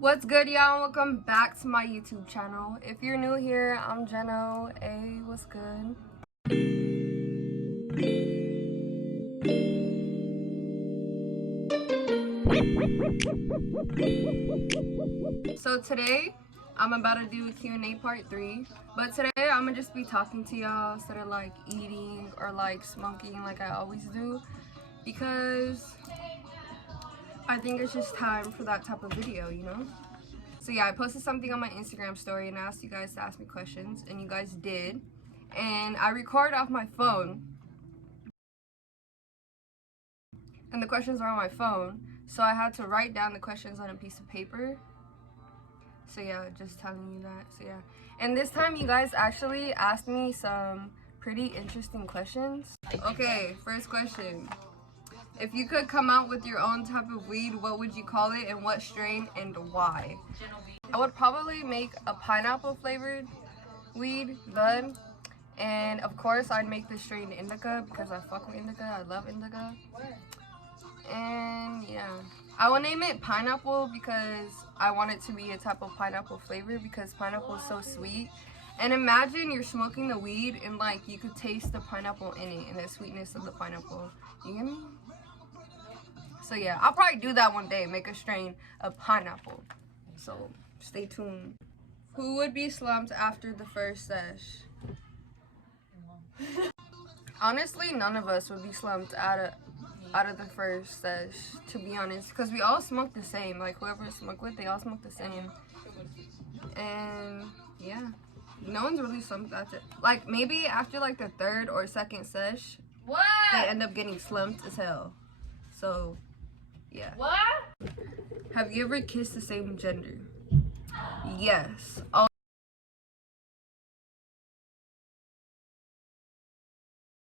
What's good, y'all? Welcome back to my YouTube channel. If you're new here, I'm Jeno. Hey, what's good? So today, I'm about to do Q&A part 3. But today, I'm gonna just be talking to y'all instead of like eating or like smoking like I always do. Because I think it's just time for that type of video, you know? So yeah, I posted something on my Instagram story and I asked you guys to ask me questions, and you guys did. And I recorded off my phone. And the questions are on my phone. So I had to write down the questions on a piece of paper. So yeah, just telling you that. So yeah. And this time you guys actually asked me some pretty interesting questions. Okay, first question. If you could come out with your own type of weed, what would you call it and what strain and why? I would probably make a pineapple flavored weed, bud. And of course I'd make the strain indica because I fuck with indica. I love indica. And yeah, I will name it pineapple because I want it to be a type of pineapple flavor because pineapple is so sweet. And imagine you're smoking the weed and like you could taste the pineapple in it and the sweetness of the pineapple. You get me? So yeah, I'll probably do that one day, make a strain of pineapple. So stay tuned. Who would be slumped after the first sesh? Honestly, none of us would be slumped out of the first sesh, to be honest, because we all smoke the same. Like whoever I smoke with, they all smoke the same. And yeah, no one's really slumped after. Like maybe after like the third or second sesh, they end up getting slumped as hell. So yeah. What? Have you ever kissed the same gender? Yes.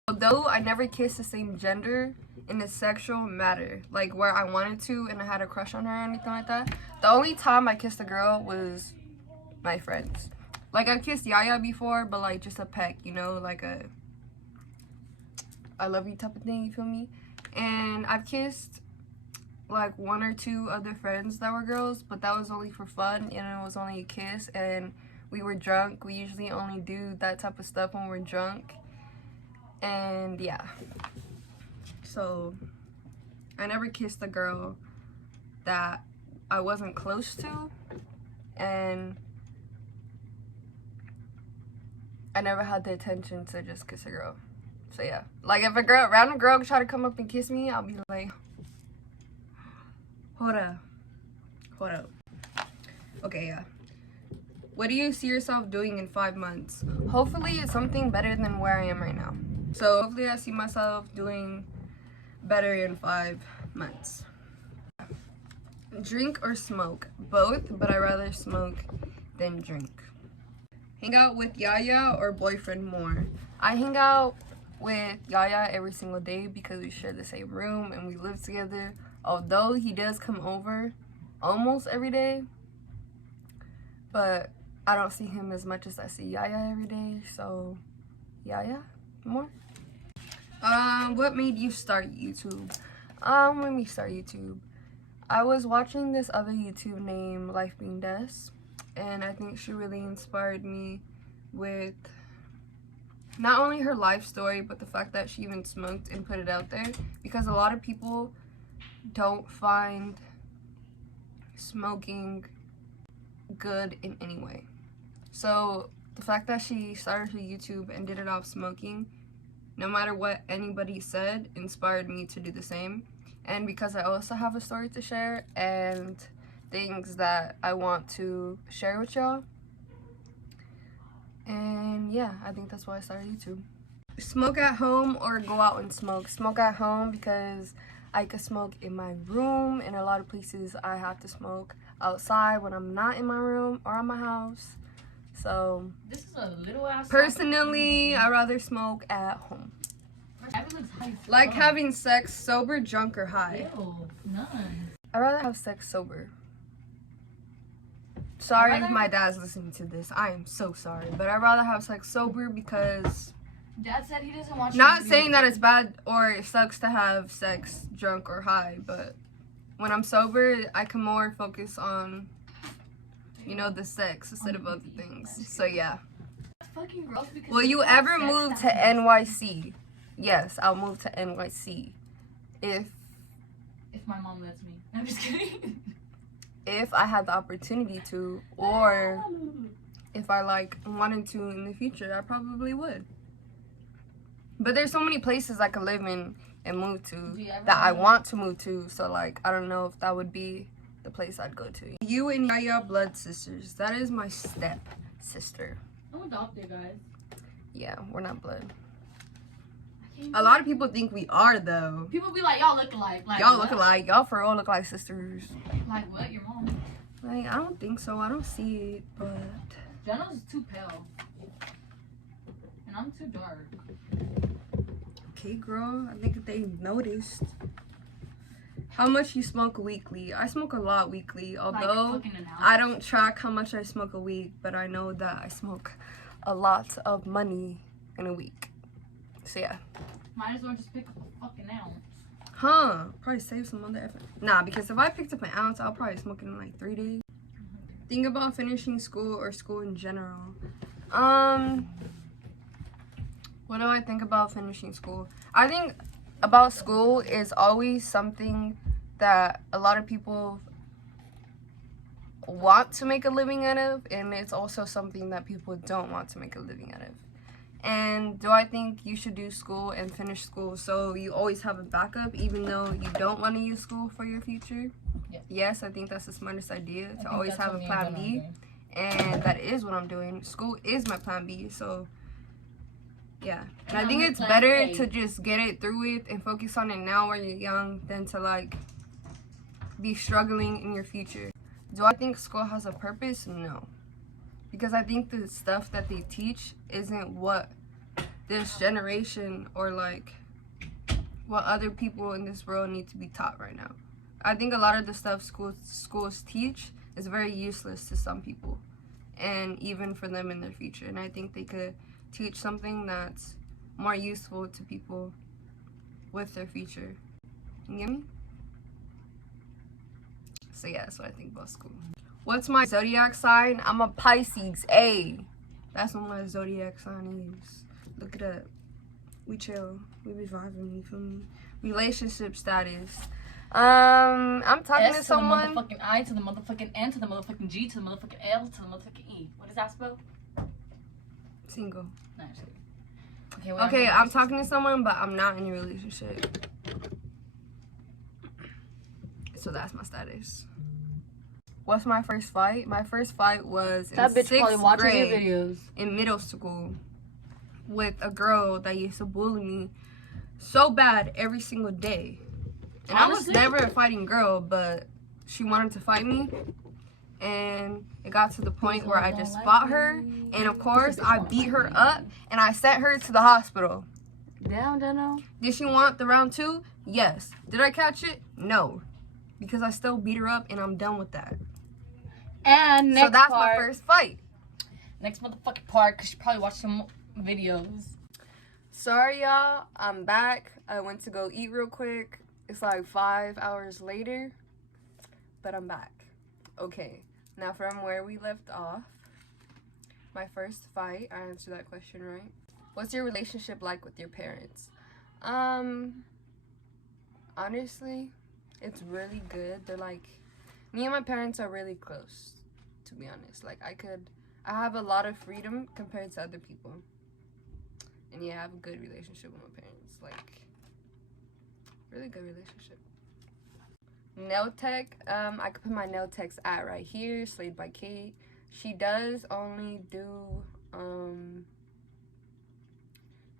Although I never kissed the same gender in a sexual matter, like where I wanted to and I had a crush on her or anything like that, the only time I kissed a girl was my friends. Like I've kissed Yaya before, but like just a peck, you know, like a I love you type of thing, you feel me? And I've kissed like one or two other friends that were girls, but that was only for fun and it was only a kiss and we were drunk. We usually only do that type of stuff when we're drunk. And yeah, so I never kissed a girl that I wasn't close to, and I never had the attention to just kiss a girl. So yeah, like if a random girl try to come up and kiss me, I'll be like, hold up. Okay, yeah. What do you see yourself doing in 5 months? Hopefully it's something better than where I am right now. So hopefully I see myself doing better in 5 months. Drink or smoke? Both, but I rather smoke than drink. Hang out with Yaya or boyfriend more? I hang out with Yaya every single day because we share the same room and we live together. Although he does come over almost every day, but I don't see him as much as I see Yaya every day, so Yaya more. What made you start YouTube? What made me start YouTube? I was watching this other YouTube named Life Being Des, and I think she really inspired me with not only her life story, but the fact that she even smoked and put it out there, because a lot of people don't find smoking good in any way. So the fact that she started her YouTube and did it off smoking, no matter what anybody said, inspired me to do the same. And because I also have a story to share and things that I want to share with y'all. And yeah, I think that's why I started YouTube. Smoke at home or go out and smoke? Smoke at home because I could smoke in my room. In a lot of places I have to smoke outside when I'm not in my room or at my house. So This is a little ass. Personally, I rather smoke at home. Like having sex sober, drunk, or high? Ew, none. I rather have sex sober. Sorry if my dad's listening to this. I am so sorry, but I'd rather have sex sober because Dad said he doesn't want you. not saying that it's bad or it sucks to have sex drunk or high, but when I'm sober, I can more focus on You know, the sex instead of other things. So yeah. That's fucking gross because Will you ever move to NYC? Yes, I'll move to NYC. If my mom lets me. I'm just kidding. If I had the opportunity to, or if I like wanted to in the future, I probably would. But there's so many places I could live in and move to that I want to move to. So like, I don't know if that would be the place I'd go to. You and Yaya blood sisters. That is my step sister. I'm adopted, guys. Yeah, we're not blood. A lot of people think we are though. People be like, y'all look alike. Like, y'all look alike. Y'all for real look like sisters. Like what? Your mom? Like, I don't think so. I don't see it, but Jenna's too pale. And I'm too dark. Okay, girl. I think they noticed. How much you smoke weekly? I smoke a lot weekly. Although I don't track how much I smoke a week, but I know that I smoke a lot of money in a week. So yeah. Might as well just pick up a fucking ounce. Huh? Probably save some other effort. Nah, because if I picked up an ounce, I'll probably smoke it in like 3 days. Think about finishing school or school in general. What do I think about finishing school? I think about school is always something that a lot of people want to make a living out of, and it's also something that people don't want to make a living out of. And do I think you should do school and finish school so you always have a backup even though you don't want to use school for your future? Yeah. Yes, I think that's the smartest idea, to always have a plan B. And that is what I'm doing. School is my plan B, so yeah. And I think it's better to just get it through with and focus on it now while you're young than to like be struggling in your future. Do I think school has a purpose? No. Because I think the stuff that they teach isn't what this generation or like what other people in this world need to be taught right now. I think a lot of the stuff schools teach is very useless to some people and even for them in their future. And I think they could teach something that's more useful to people with their future. You get me? So yeah, that's what I think about school. What's my zodiac sign? I'm a Pisces. A. That's what my zodiac sign is. Look it up. We chill. We be vibing. You feel me? Relationship status. I'm talking to someone. To the motherfucking I to the motherfucking N to the motherfucking G to the motherfucking L to the motherfucking E. What does that spell? Single. No, I'm just kidding. Okay, I'm talking to someone, but I'm not in a relationship. So that's my status. What's my first fight? My first fight was in 6th grade in middle school with a girl that used to bully me so bad every single day. And honestly, I was never a fighting girl, but she wanted to fight me. And it got to the point where I just fought her. And of course, I beat her up and I sent her to the hospital. Down, Dano. Did she want the round 2? Yes. Did I catch it? No. Because I still beat her up and I'm done with that. And next so that's my first fight. Next motherfucking part, because she probably watched some videos. Sorry, y'all. I'm back. I went to go eat real quick. It's like 5 hours later. But I'm back. Okay. Now from where we left off. My first fight. I answered that question right. What's your relationship like with your parents? Honestly, it's really good. They're like, me and my parents are really close, to be honest. Like, I have a lot of freedom compared to other people. And yeah, I have a good relationship with my parents. Like, really good relationship. Nail tech, I could put my nail tech's at right here, Slayed by Kate. She does only do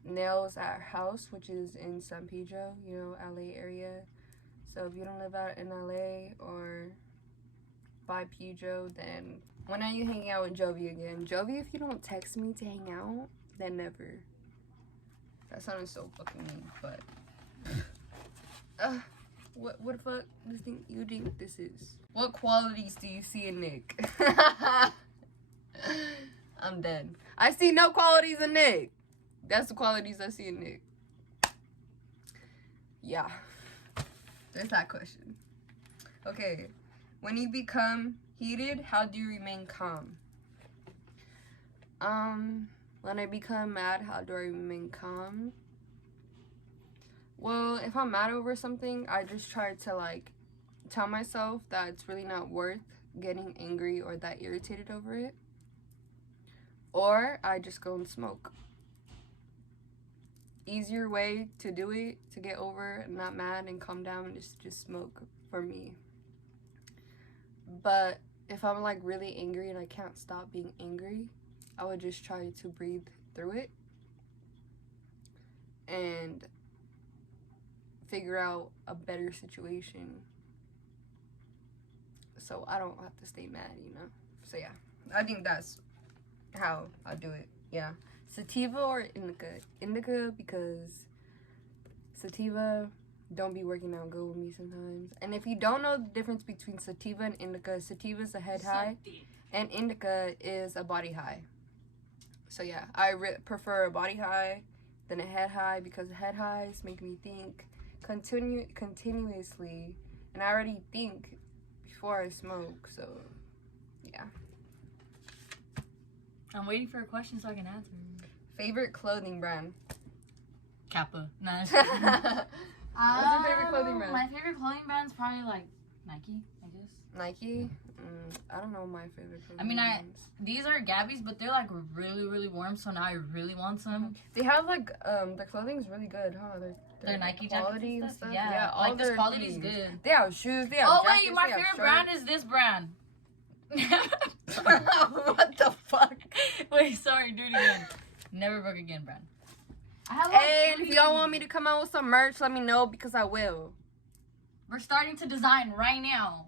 nails at her house, which is in San Pedro, you know, LA area. So if you don't live out in LA or by Pedro, then when are you hanging out with Jovi again? Jovi, if you don't text me to hang out, then never. That sounded so fucking mean, but what the fuck you think this is? What qualities do you see in Nick? I'm dead. I see no qualities in Nick. That's the qualities I see in Nick. Yeah. There's that question. Okay. When you become heated, how do you remain calm? When I become mad, how do I remain calm? Well, if I'm mad over something, I just try to like tell myself that it's really not worth getting angry or that irritated over it. Or I just go and smoke. Easier way to do it, to get over, not mad and calm down, is just smoke for me. But if I'm like really angry and I can't stop being angry, I would just try to breathe through it and figure out a better situation so I don't have to stay mad, you know? So yeah, I think that's how I do it. Yeah. Sativa or indica? Indica, because sativa don't be working out good with me sometimes. And if you don't know the difference between sativa and indica, sativa is a head high and indica is a body high. So yeah, I prefer a body high than a head high, because head highs make me think continuously, and I already think before I smoke. So yeah. I'm waiting for a question so I can answer. Favorite clothing brand? Kappa. Nah. What's your favorite clothing brand? My favorite clothing brand is probably like Nike, I guess. Nike? I don't know my favorite clothing I mean, brands. these are Gabby's, but they're like really, really warm, so now I really want some. They have like, their clothing's really good, huh? Their Nike quality jackets and stuff. Yeah, all like this their quality is things. good. They have shoes, they have Oh jackets, wait, my they have favorite brand is this brand. What the fuck? Wait, sorry, do it again. Never broke again brand. I have And if y'all want me to come out with some merch, let me know, because I will. We're starting to design right now.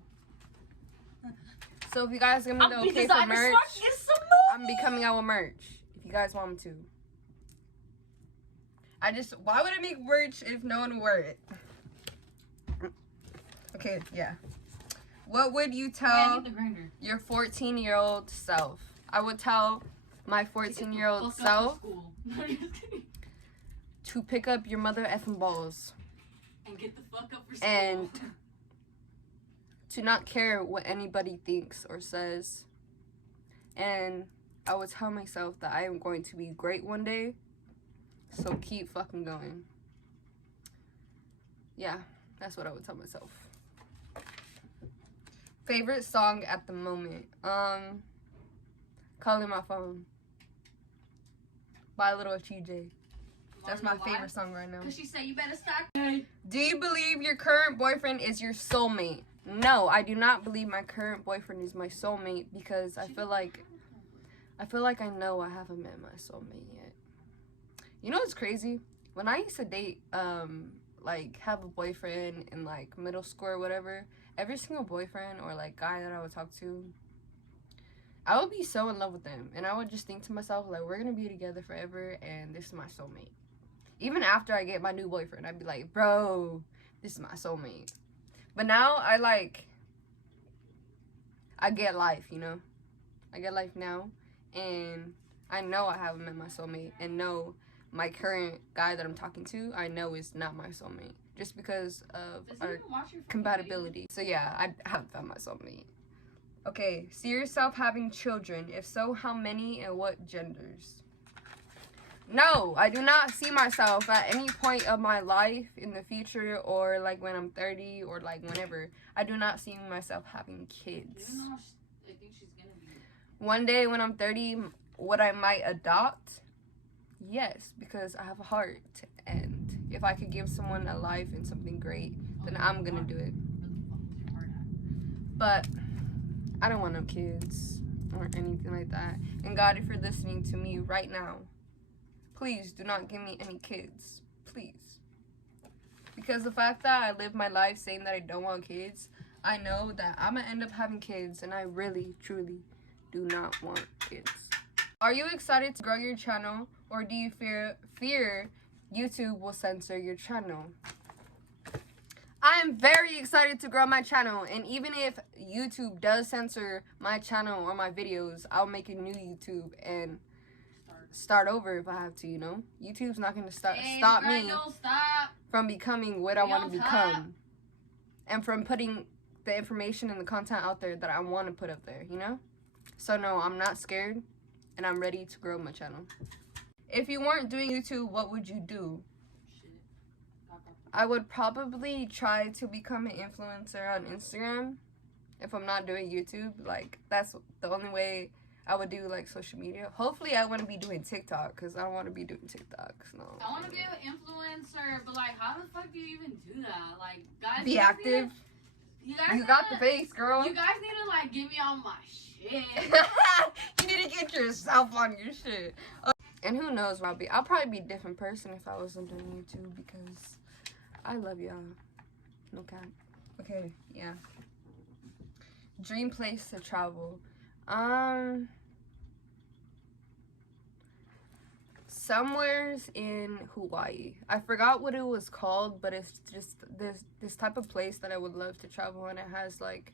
So if you guys give me the okay for merch, I'm be coming out with merch. If you guys want me to. Why would I make merch if no one would wear it? Okay, yeah. What would you tell your 14-year-old self? I would tell my 14-year-old self to pick up your mother effing balls. And get the fuck up for school. And to not care what anybody thinks or says. And I would tell myself that I am going to be great one day. So keep fucking going. Yeah, that's what I would tell myself. Favorite song at the moment? Calling My Phone by Little TJ. That's my favorite song right now. Cause she said you better stop. Do you believe your current boyfriend is your soulmate? No, I do not believe my current boyfriend is my soulmate, because I feel like I know I haven't met my soulmate yet. You know what's crazy? When I used to date, like have a boyfriend in like middle school or whatever, every single boyfriend or like guy that I would talk to, I would be so in love with them, and I would just think to myself like, we're gonna be together forever, and this is my soulmate. Even after I get my new boyfriend, I'd be like, bro, this is my soulmate. But now I get life, you know? I get life now, and I know I haven't met my soulmate, and no, my current guy that I'm talking to, I know is not my soulmate, just because of our compatibility. So yeah, I haven't found my soulmate. Okay, see yourself having children? If so, how many and what genders? No, I do not see myself at any point of my life in the future, or like when I'm 30, or like whenever. I do not see myself having kids. Even though I think she's gonna be. One day when I'm 30, what I might adopt? Yes, because I have a heart, and if I could give someone a life and something great, then I'm gonna do it. But I don't want no kids or anything like that. And God, if you're listening to me right now, please do not give me any kids. Please. Because the fact that I live my life saying that I don't want kids, I know that I'm gonna end up having kids, and I really, truly do not want kids. Are you excited to grow your channel, or do you fear YouTube will censor your channel? I am very excited to grow my channel, and even if YouTube does censor my channel or my videos, I'll make a new YouTube and start over if I have to, you know? YouTube's not going to stop me from becoming what I want to become, and from putting the information and the content out there that I want to put up there, you know? So no, I'm not scared, and I'm ready to grow my channel. If you weren't doing YouTube, what would you do? I would probably try to become an influencer on Instagram. If I'm not doing YouTube, like, that's the only way I would do, like, social media. Hopefully I want to be doing TikTok, because I don't want to be doing TikToks. No. I want to be an influencer, but, like, how the fuck do you even do that? Like, guys, be active. You got the face, girl. You guys need to, like, get me on my shit. You need to get yourself on your shit. And who knows where I'll be. I'll probably be a different person if I wasn't doing YouTube, because I love y'all. No cap. Okay, yeah. Dream place to travel. Somewhere's in Hawaii. I forgot what it was called, but it's just this type of place that I would love to travel, and it has, like,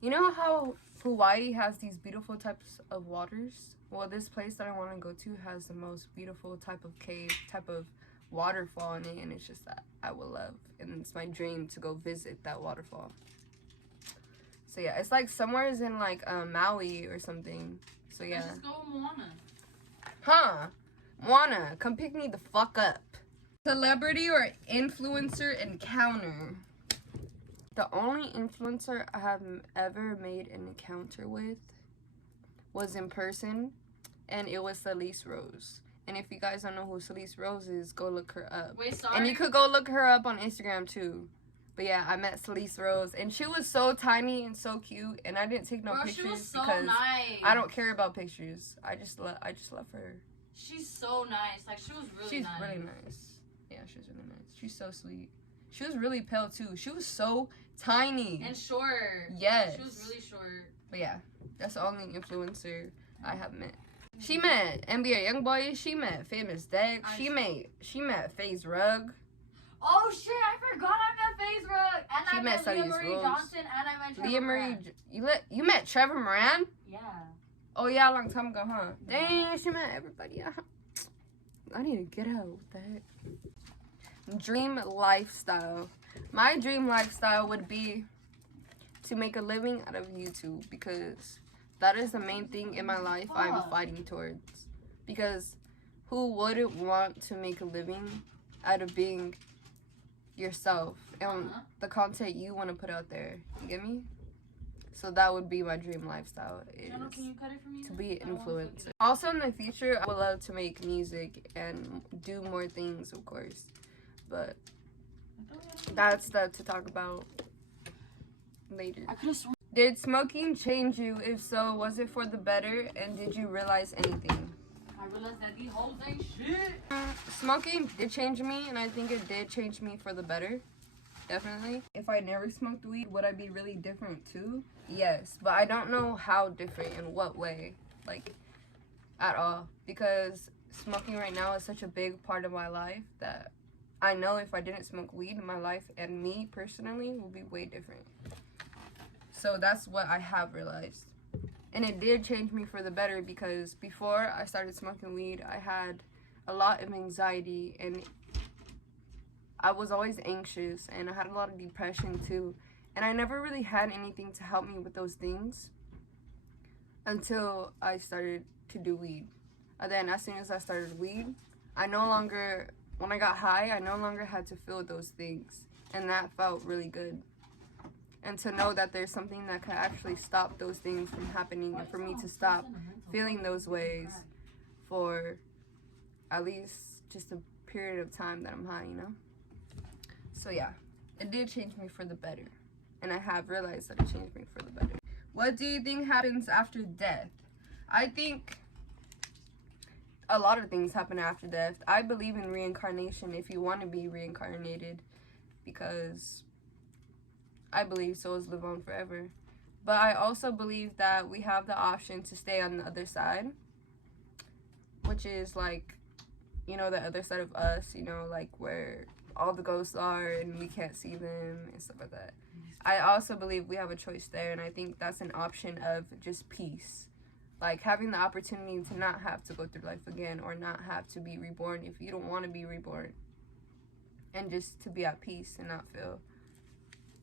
you know how Hawaii has these beautiful types of waters? Well, this place that I want to go to has the most beautiful type of cave, type of waterfall in it, and it's just that I would love, and it's my dream to go visit that waterfall. So yeah, it's like somewhere's in, like, Maui or something. So yeah. Let's just go with Moana. Huh? Moana, come pick me the fuck up. Celebrity or influencer encounter. The only influencer I have ever made an encounter with was in person, and it was Celeste Rose. And if you guys don't know who Celeste Rose is, go look her up. Wait, sorry? And you could go look her up on Instagram too. But yeah, I met Celeste Rose, and she was so tiny and so cute, and I didn't take no pictures she was so because nice. I don't care about pictures. I just love her. She's so nice. Like, she was really nice. She's really nice. Yeah, she's really nice. She's so sweet. She was really pale too. She was so tiny. And short. Yes. She was really short. But yeah, that's the only influencer I have met. She met NBA Youngboy. She met Famous Dex. She met FaZe Rug. Oh shit! I forgot I met FaZe Rug, and She I met met Leah Celeste Marie Rose. Johnson, and I met Trevor Leah Marie. Moran. You met Trevor Moran? Yeah. Oh yeah, a long time ago, huh? Dang, she met everybody. I need to get out with that. Dream lifestyle. My dream lifestyle would be to make a living out of YouTube, because that is the main thing in my life I'm fighting towards. Because who wouldn't want to make a living out of being yourself and the content you want to put out there? You get me? So that would be my dream lifestyle, is to be an influencer. Also in the future, I would love to make music and do more things, of course. But that's stuff to talk about later. Did smoking change you? If so, was it for the better? And did you realize anything? I realized that the whole thing shit. Smoking did change me, and I think it did change me for the better. Definitely. If I never smoked weed, would I be really different too? Yes, but I don't know how different, in what way, like, at all. Because smoking right now is such a big part of my life that I know if I didn't smoke weed, my life and me personally will be way different. So that's what I have realized. And it did change me for the better, because before I started smoking weed, I had a lot of anxiety, and I was always anxious, and I had a lot of depression too. And I never really had anything to help me with those things until I started to do weed. And then as soon as I started weed, when I got high, I no longer had to feel those things. And that felt really good. And to know that there's something that could actually stop those things from happening, and for me to stop feeling those ways for at least just a period of time that I'm high, you know? So yeah, it did change me for the better. And I have realized that it changed me for the better. What do you think happens after death? I think a lot of things happen after death. I believe in reincarnation if you want to be reincarnated, because I believe souls live on forever. But I also believe that we have the option to stay on the other side, which is like, you know, the other side of us, you know, like where all the ghosts are and we can't see them and stuff like that. I also believe we have a choice there, and I think that's an option of just peace. Like having the opportunity to not have to go through life again, or not have to be reborn if you don't want to be reborn. And just to be at peace and not feel,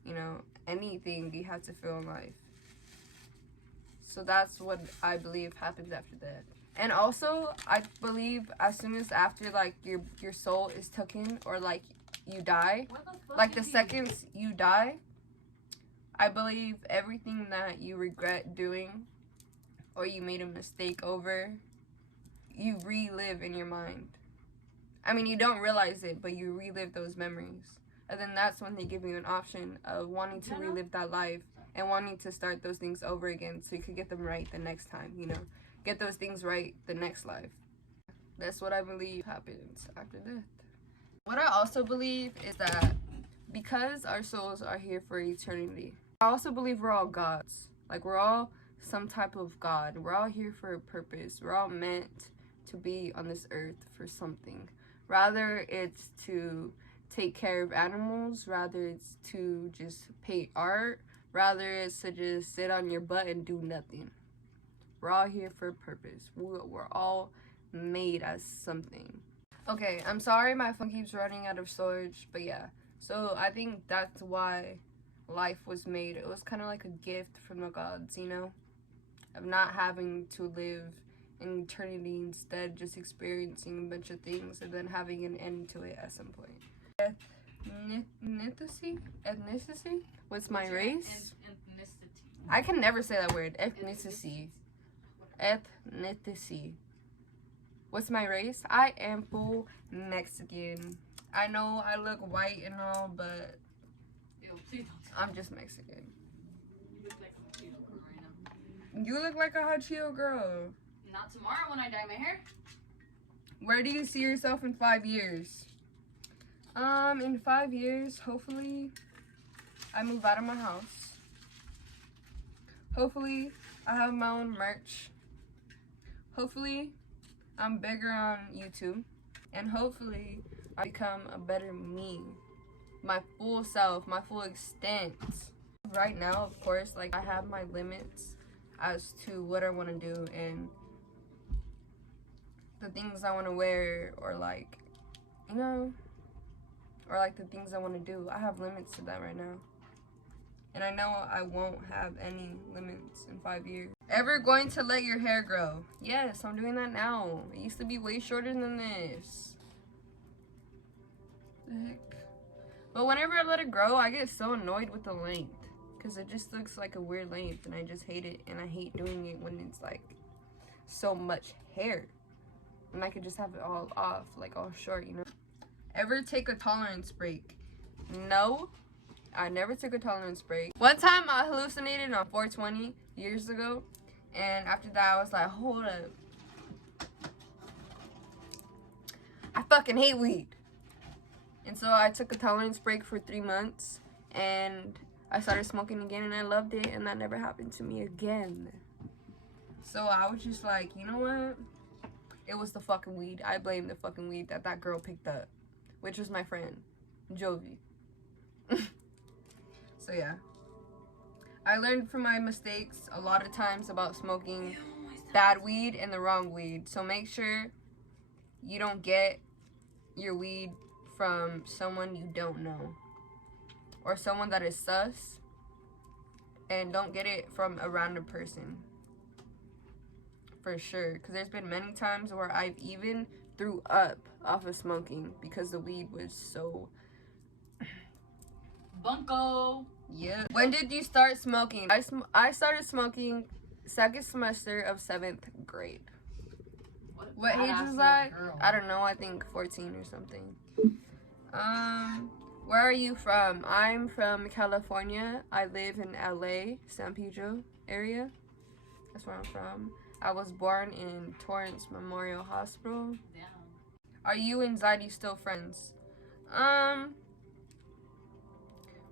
you know, anything you have to feel in life. So that's what I believe happens after death. And also, I believe as soon as after, like, your soul is taken, or, like, you die, like, the seconds you die, I believe everything that you regret doing or you made a mistake over, you relive in your mind. I mean, you don't realize it, but you relive those memories. And then that's when they give you an option of wanting to relive that life and wanting to start those things over again so you could get them right the next time, you know? Get those things right the next life. That's what I believe happens after death. What I also believe is that because our souls are here for eternity, I also believe we're all gods. Like, we're all some type of god. We're all here for a purpose. We're all meant to be on this earth for something. Rather it's to take care of animals, rather it's to just paint art, rather it's to just sit on your butt and do nothing. We're all here for a purpose. We're all made as something. Okay, I'm sorry my phone keeps running out of storage, but yeah. So I think that's why life was made. It was kind of like a gift from the gods, you know? Of not having to live in eternity, instead just experiencing a bunch of things and then having an end to it at some point. Ethnicity? What's my race? Ethnicity. I can never say that word. Ethnicity. What's my race? I am full Mexican. I know I look white and all, but Ew, please don't. I'm just Mexican. You look like a Cheeto girl right now. You look like a hot Cheeto girl. Not tomorrow when I dye my hair. Where do you see yourself in 5 years? In 5 years, hopefully, I move out of my house. Hopefully, I have my own merch. Hopefully, I'm bigger on YouTube. And hopefully, I become a better me. My full self, my full extent. Right now, of course, like, I have my limits as to what I want to do and the things I want to wear, or, like, you know, or, like, the things I want to do. I have limits to that right now. And I know I won't have any limits in 5 years. Ever going to let your hair grow? Yes, I'm doing that now. It used to be way shorter than this. The heck? But whenever I let it grow, I get so annoyed with the length. Because it just looks like a weird length, and I just hate it. And I hate doing it when it's, like, so much hair. And I could just have it all off, like, all short, you know? Ever take a tolerance break? No, I never took a tolerance break. One time I hallucinated on 420 years ago, and after that I was like, hold up, I fucking hate weed. And so I took a tolerance break for 3 months, and I started smoking again, and I loved it, and that never happened to me again. So I was just like, you know what? It was the fucking weed. I blame the fucking weed that girl picked up, which was my friend, Jovi. So yeah. I learned from my mistakes a lot of times about smoking bad weed and the wrong weed. So make sure you don't get your weed from someone you don't know, or someone that is sus, and don't get it from a random person. For sure, because there's been many times where I've even threw up off of smoking because the weed was so Bunko. yeah. When did you start smoking? I started smoking second semester of 7th grade. What age was that? I don't know. I think 14 or something. Where are you from? I'm from California. I live in LA, San Pedro area. That's where I'm from. I was born in Torrance Memorial Hospital. Damn. Are you and Zadie still friends?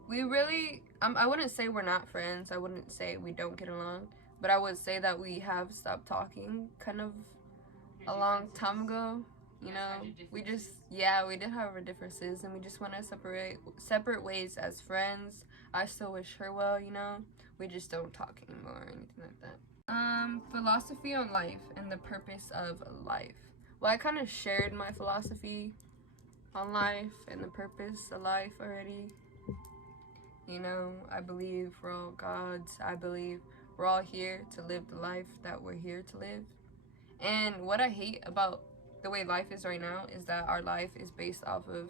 We really, I wouldn't say we're not friends. I wouldn't say we don't get along. But I would say that we have stopped talking kind of a long time ago. You know, we just, yeah, we did have our differences, and we just want to separate ways as friends. I still wish her well, you know. We just don't talk anymore or anything like that. Philosophy on life and the purpose of life. Well, I kind of shared my philosophy on life and the purpose of life already. You know, I believe we're all gods. I believe we're all here to live the life that we're here to live. And what I hate about the way life is right now is that our life is based off of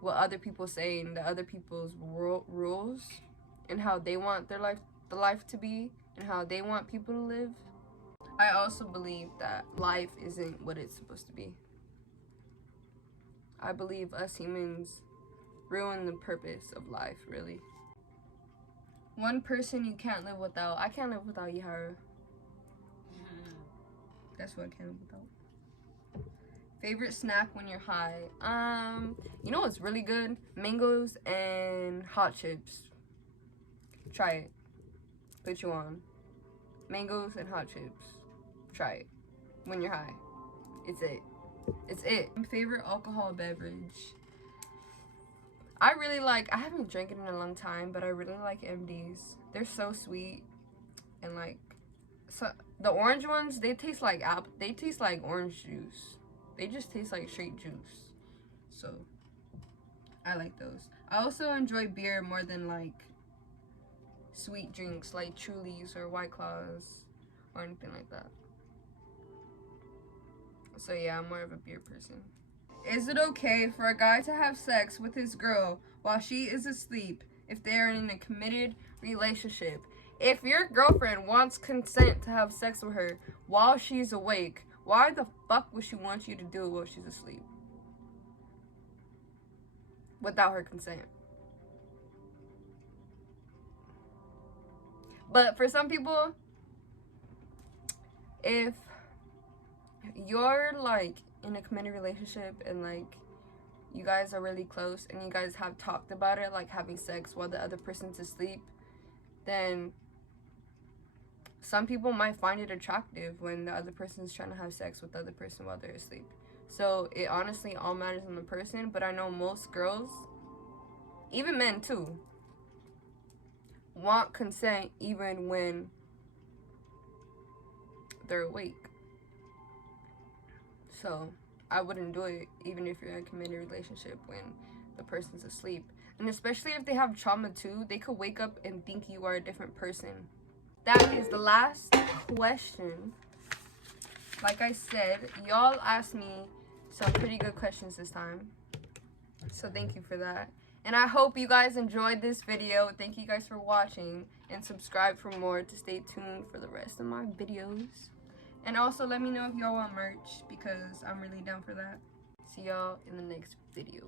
what other people say and the other people's rules and how they want the life to be and how they want people to live. I also believe that life isn't what it's supposed to be. I believe us humans ruin the purpose of life, really. One person you can't live without. I can't live without Yahara. That's what I can't live without. Favorite snack when you're high? You know what's really good? Mangoes and hot chips. Try it. Put you on. Mangoes and hot chips. Try it. When you're high. It's it. It's it. My favorite alcohol beverage. I haven't drank it in a long time, but I really like MDs. They're so sweet. And like, so the orange ones, they taste like orange juice. They just taste like straight juice. So, I like those. I also enjoy beer more than like sweet drinks like Trulies or White Claws or anything like that. So yeah, I'm more of a beer person. Is it okay for a guy to have sex with his girl while she is asleep if they are in a committed relationship? If your girlfriend wants consent to have sex with her while she's awake, why the fuck would she want you to do it while she's asleep? Without her consent. But for some people, if you're like in a committed relationship and like you guys are really close and you guys have talked about it, like having sex while the other person's asleep, then some people might find it attractive when the other person's trying to have sex with the other person while they're asleep. So it honestly all matters on the person, but I know most girls, even men too, want consent even when they're awake. So I wouldn't do it even if you're in a committed relationship when the person's asleep. And especially if they have trauma too, they could wake up and think you are a different person. That is the last question. Like I said, y'all asked me some pretty good questions this time. So thank you for that. And I hope you guys enjoyed this video. Thank you guys for watching. And subscribe for more to stay tuned for the rest of my videos. And also let me know if y'all want merch because I'm really down for that. See y'all in the next video.